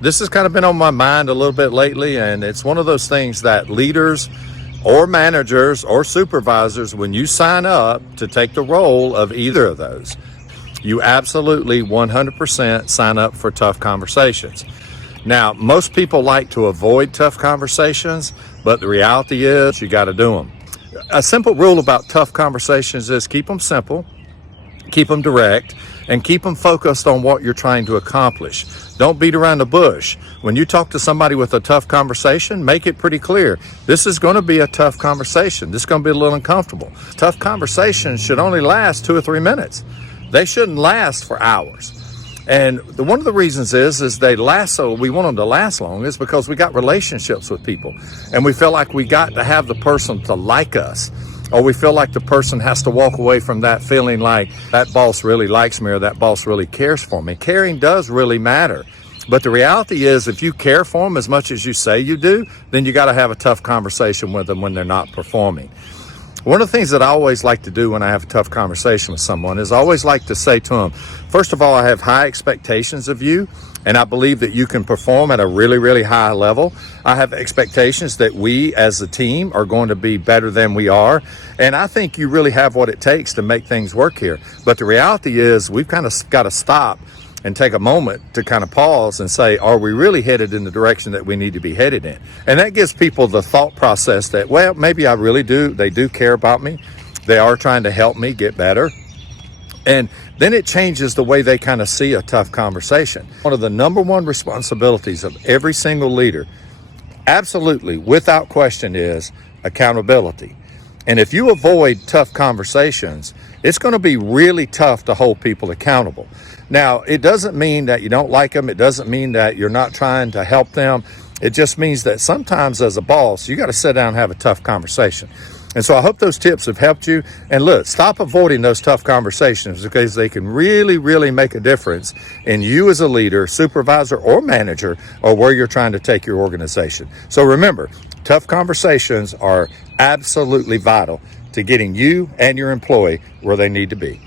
This has kind of been on my mind a little bit lately, and it's one of those things that leaders or managers or supervisors, when you sign up to take the role of either of those, you absolutely 100% sign up for tough conversations. Now, most people like to avoid tough conversations, but the reality is you got to do them. A simple rule about tough conversations is keep them simple, keep them direct, and keep them focused on what you're trying to accomplish. Don't beat around the bush. When you talk to somebody with a tough conversation, make it pretty clear. This is going to be a tough conversation. This is going to be a little uncomfortable. Tough conversations should only last 2 or 3 minutes. They shouldn't last for hours. And one of the reasons is we want them to last long is because we got relationships with people. And we feel like we got to have the person to like us. Or we feel like the person has to walk away from that feeling like that boss really likes me or that boss really cares for me. Caring does really matter. But the reality is if you care for them as much as you say you do, then you got to have a tough conversation with them when they're not performing. One of the things that I always like to do when I have a tough conversation with someone is I always like to say to them, first of all, I have high expectations of you, and I believe that you can perform at a really, really high level. I have expectations that we as a team are going to be better than we are, and I think you really have what it takes to make things work here. But the reality is we've kind of got to stop and take a moment to kind of pause and say, are we really headed in the direction that we need to be headed in? And that gives people the thought process that, well, maybe I really do. They do care about me. They are trying to help me get better. And then it changes the way they kind of see a tough conversation. One of the number one responsibilities of every single leader, absolutely, without question, is accountability. And if you avoid tough conversations, it's going to be really tough to hold people accountable. Now, it doesn't mean that you don't like them. It doesn't mean that you're not trying to help them. It just means that sometimes as a boss, you got to sit down and have a tough conversation. And so I hope those tips have helped you. And look, stop avoiding those tough conversations because they can really, really make a difference in you as a leader, supervisor, or manager, or where you're trying to take your organization. So remember, tough conversations are absolutely vital to getting you and your employee where they need to be.